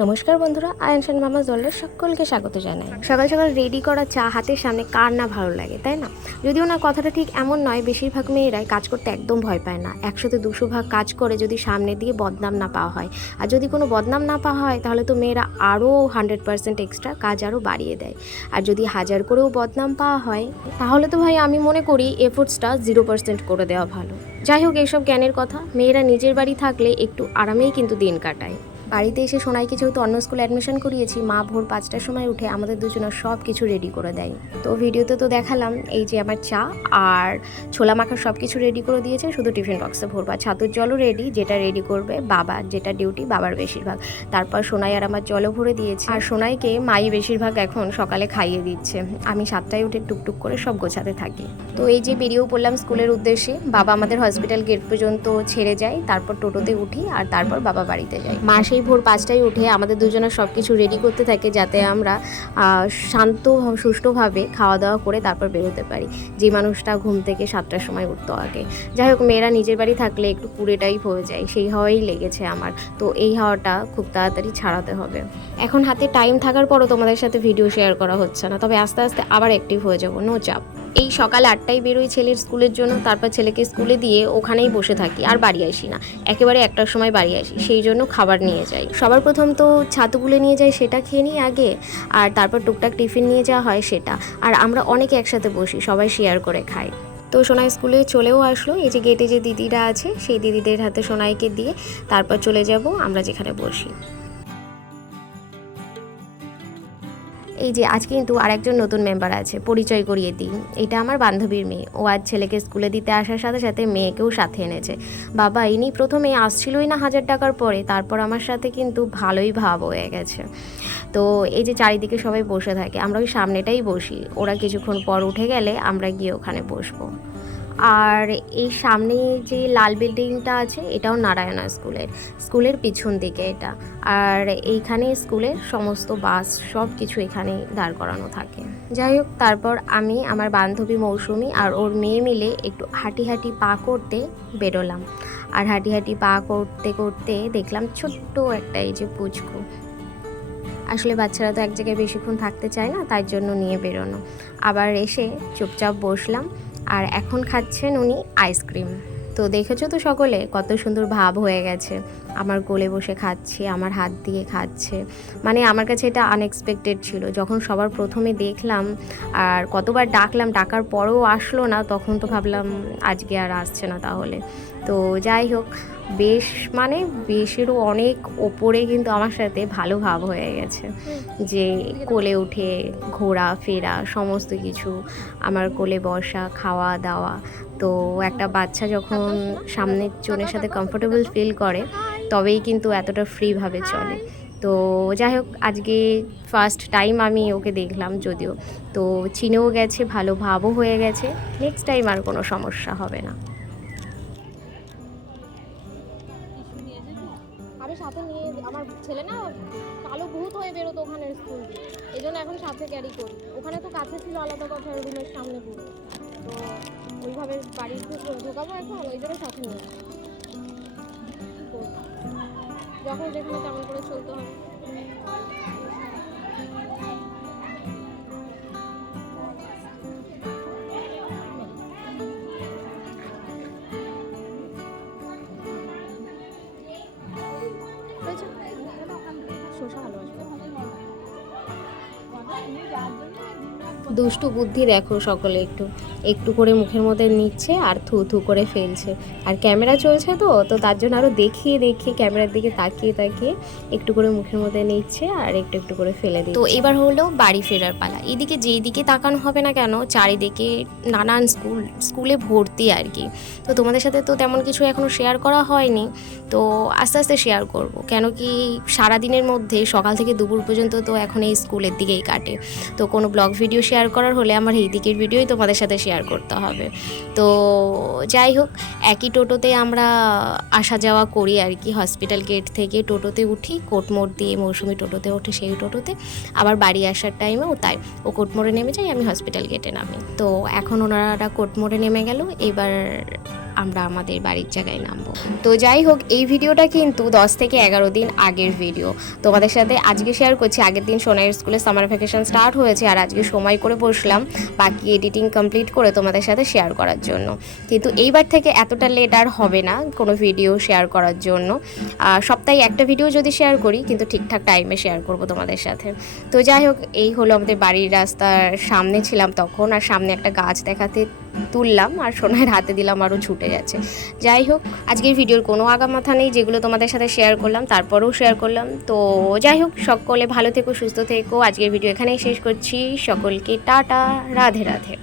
নমস্কার বন্ধুরা, আয়ানশান মামা জলের সকলকে স্বাগত জানাই। সকাল সকাল রেডি করা চা হাতের সামনে কার না ভালো লাগে, তাই না? যদিও না কথাটা ঠিক এমন নয়, বেশিরভাগ মেয়েরাই কাজ করতে একদম ভয় পায় না। 100-200 ভাগ কাজ করে যদি সামনে দিয়ে বদনাম না পাওয়া হয়, আর যদি কোনো বদনাম না পাওয়া হয় তাহলে তো মেয়েরা আরও 100% এক্সট্রা কাজ আরও বাড়িয়ে দেয়। আর যদি 1000 করেও বদনাম পাওয়া হয় তাহলে তো ভাই আমি মনে করি এফোর্টসটা 0% করে দেওয়া ভালো। যাই হোক, এইসব জ্ঞানের কথা। মেয়েরা নিজের বাড়ি থাকলে একটু আরামেই কিন্তু দিন কাটায়। বাড়িতে এসে সোনাইকে যেহেতু অন্য স্কুলে অ্যাডমিশন করিয়েছি, মা ভোর 5টার সময় উঠে আমাদের দুজনের সব কিছু রেডি করে দেয়। তো ভিডিওতে তো দেখালাম এই যে আমার চা আর ছোলা মাখার সব কিছু রেডি করে দিয়েছে, শুধু টিফিন বক্সে ভরবা। ছাতুর জলও রেডি, যেটা রেডি করবে বাবা, যেটা ডিউটি বাবার বেশিরভাগ। তারপর সোনাই আর আমার জলও ভরে দিয়েছে, আর সোনাইকে মাই বেশিরভাগ এখন সকালে খাইয়ে দিচ্ছে। আমি 7টায় উঠে টুকটুক করে সব গোছাতে থাকি। তো এই যে বেরিয়েও পড়লাম স্কুলের উদ্দেশ্যে। বাবা আমাদের হসপিটাল গেট পর্যন্ত ছেড়ে যায়, তারপর টোটোতে উঠি আর তারপর বাবা বাড়িতে যাই। মা সেই ভোর 5টায় উঠে আমাদের দুজনের সব কিছু রেডি করতে থাকে, যাতে আমরা শান্ত সুষ্ঠুভাবে খাওয়া দাওয়া করে তারপর বেরোতে পারি। যে মানুষটা ঘুম থেকে 7টার সময় উঠতো আগে। যাই হোক, মেয়েরা নিজের বাড়ি থাকলে একটু কুড়ে টাইপ হয়ে যায়, সেই হাওয়াই লেগেছে আমার। তো এই হাওয়াটা খুব তাড়াতাড়ি ছাড়াতে হবে। এখন হাতে টাইম থাকার পরও তোমাদের সাথে ভিডিও শেয়ার করা হচ্ছে না, তবে আস্তে আস্তে আবার অ্যাক্টিভ হয়ে যাবো, নো চাপ। এই সকাল 8টায় বেরোই ছেলের স্কুলের জন্য, তারপর ছেলেকে স্কুলে দিয়ে ওখানেই বসে থাকি, আর বাড়ি আসি না। একেবারে 1টার সময় বাড়ি আসি, সেই জন্য খাবার নিয়ে যাই। সবার প্রথম তো ছাতুগুলো নিয়ে যাই, সেটা খেয়ে নিই আগে, আর তারপর টুকটাক টিফিন নিয়ে যাওয়া হয় সেটা। আর আমরা অনেকে একসাথে বসি, সবাই শেয়ার করে খাই। তো সোনাই স্কুলে চলেও আসলো। এই যে গেটে যে দিদিরা আছে, সেই দিদিদের হাতে সোনাইকে দিয়ে তারপর চলে যাব আমরা যেখানে বসি। এই যে আজ কিন্তু আরেকজন নতুন মেম্বার আছে, পরিচয় করিয়ে দিই। এটা আমার বান্ধবীর মেয়ে। ও আজ ছেলেকে স্কুলে দিতে আসার সাথে সাথে মেয়েকেও সাথে এনেছে। বাবা, ইনি প্রথমে আসছিলই না 1000 টাকার পরে, তারপর আমার সাথে কিন্তু ভালোই ভাব হয়ে গেছে। তো এই যে চারিদিকে সবাই বসে থাকে, আমরা ওই সামনেটাই বসি। ওরা কিছুক্ষণ পর উঠে গেলে আমরা গিয়ে ওখানে বসবো। আর এই সামনে যে লাল বিল্ডিংটা আছে, এটাও নারায়ণা স্কুলের পিছন দিকে এটা। আর এইখানে স্কুলের সমস্ত বাস সব কিছু এখানেই দাঁড় করানো থাকে। যাই হোক, তারপর আমি, আমার বান্ধবী মৌসুমি আর ওর মেয়ে মিলে একটু হাঁটি হাঁটি পা করতে বেরোলাম। আর হাঁটি হাঁটি পা করতে করতে দেখলাম ছোট্ট একটা এই যে পুচকু। আসলে বাচ্চারা তো এক জায়গায় বেশিক্ষণ থাকতে চায় না, তাই জন্য নিয়ে বেরোনো। আবার এসে চুপচাপ বসলাম, আর এখন খাচ্ছেন উনি আইসক্রিম। তো দেখেছো তো সকলে কত সুন্দর ভাব হয়ে গেছে। আমার কোলে বসে খাচ্ছে, আমার হাত দিয়ে খাচ্ছে। মানে আমার কাছে এটা আনএক্সপেক্টেড ছিল। যখন সবার প্রথমে দেখলাম আর কতবার ডাকলাম, ডাকার পরেও আসলো না, তখন তো ভাবলাম আজকে আর আসছে না তাহলে। তো যাই হোক, বেশেরও অনেক ওপরে কিন্তু আমার সাথে ভালো ভাব হয়ে গেছে, যে কোলে উঠে ঘোরা ফেরা সমস্ত কিছু, আমার কোলে বসা, খাওয়া দাওয়া। তো একটা বাচ্চা যখন সামনের জনের সাথে কমফোর্টেবল ফিল করে, তবেই কিন্তু এতটা ফ্রিভাবে চলে। তো যাই হোক, আজকে ফার্স্ট টাইম আমি ওকে দেখলাম, যদিও তো চিনেও গেছে, ভালো ভাবও হয়ে গেছে। নেক্সট টাইম আর কোনো সমস্যা হবে না। আমি সাথে নিয়ে, আমার ছেলে না কালো ভূত হয়ে বেরোতো ওখানে স্কুল দিয়ে, এই জন্য এখন সাথে ক্যারি করি। ওখানে তো কাছে ছিল আলাদা কথা, রুমের সামনে পুরো, তো ওইভাবে বাড়ি ঢোকাবো এখন, ওই জন্য সাথে নিয়ে যখন যেখানে তেমন করে চলতে হবে। শসা ভালো আসবে। দুষ্টু বুদ্ধি দেখো সকলে, একটু একটু করে মুখের মধ্যে নিচ্ছে আর থু থু করে ফেলছে। আর ক্যামেরা চলছে তো তো তার জন্য আরও দেখিয়ে দেখিয়ে ক্যামেরার দিকে তাকিয়ে তাকিয়ে একটু করে মুখের মধ্যে নিচ্ছে আর একটু একটু করে ফেলে দিচ্ছে। তো এবার হলো বাড়ি ফেরার পালা। এদিকে যেই দিকে তাকানো হবে না কেন, চারিদিকে নানান স্কুলে ভর্তি আর কি। তো তোমাদের সাথে তো তেমন কিছু এখনও শেয়ার করা হয়নি, তো আস্তে আস্তে শেয়ার করব। কেন কি সারাদিনের মধ্যে সকাল থেকে দুপুর পর্যন্ত তো এখন এই স্কুলের দিকেই কাটে। তো কোনো ব্লগ ভিডিও শেয়ার করার হলে আমার এই দিকের ভিডিওই তোমাদের সাথে শেয়ার করতে হবে। তো যাই হোক, একই টোটোতে আমরা আসা যাওয়া করি আর কি। হসপিটাল গেট থেকে টোটোতে উঠি, কোটমোড় দিয়ে মৌসুমি টোটোতে ওঠে, সেই টোটোতে আবার বাড়ি আসার টাইমেও তাই। ও কোটমোড়ে নেমে যায়, আমি হসপিটাল গেটে নামি। তো এখন ওনারা কোটমোড়ে নেমে গেল। এবার আমরা আমাদের বাড়ির জায়গায় নামবো। তো যাই হোক, এই ভিডিওটা কিন্তু 10 থেকে 11 দিন আগের ভিডিও। তোমাদের সাথে আজকে শেয়ার করছি। আগের দিন সোনাইয়ের স্কুলে সামার ভ্যাকেশন স্টার্ট হয়েছে, আর আজকে সময় করে বসলাম বাকি এডিটিং কমপ্লিট করে তোমাদের সাথে শেয়ার করার জন্য। কিন্তু এইবার থেকে এতটা লেট আর হবে না কোনো ভিডিও শেয়ার করার জন্য। সপ্তাহে একটা ভিডিও যদি শেয়ার করি, কিন্তু ঠিকঠাক টাইমে শেয়ার করব তোমাদের সাথে। তো যাই হোক, এই হলো আমাদের বাড়ির রাস্তার সামনে ছিলাম তখন, আর সামনে একটা গাছ দেখাতে তুললাম আর সোনাইয়ের হাতে দিলাম, আরও ছুটে গেছে। যাই হোক, আজকের ভিডিওর কোনো আগামাথা নেই, যেগুলো তোমাদের সাথে শেয়ার করলাম তারপরেও শেয়ার করলাম। তো যাই হোক, সকলে ভালো থেকো, সুস্থ থেকো। আজকের ভিডিও এখানেই শেষ করছি। সকলকে টাটা, রাধে রাধে।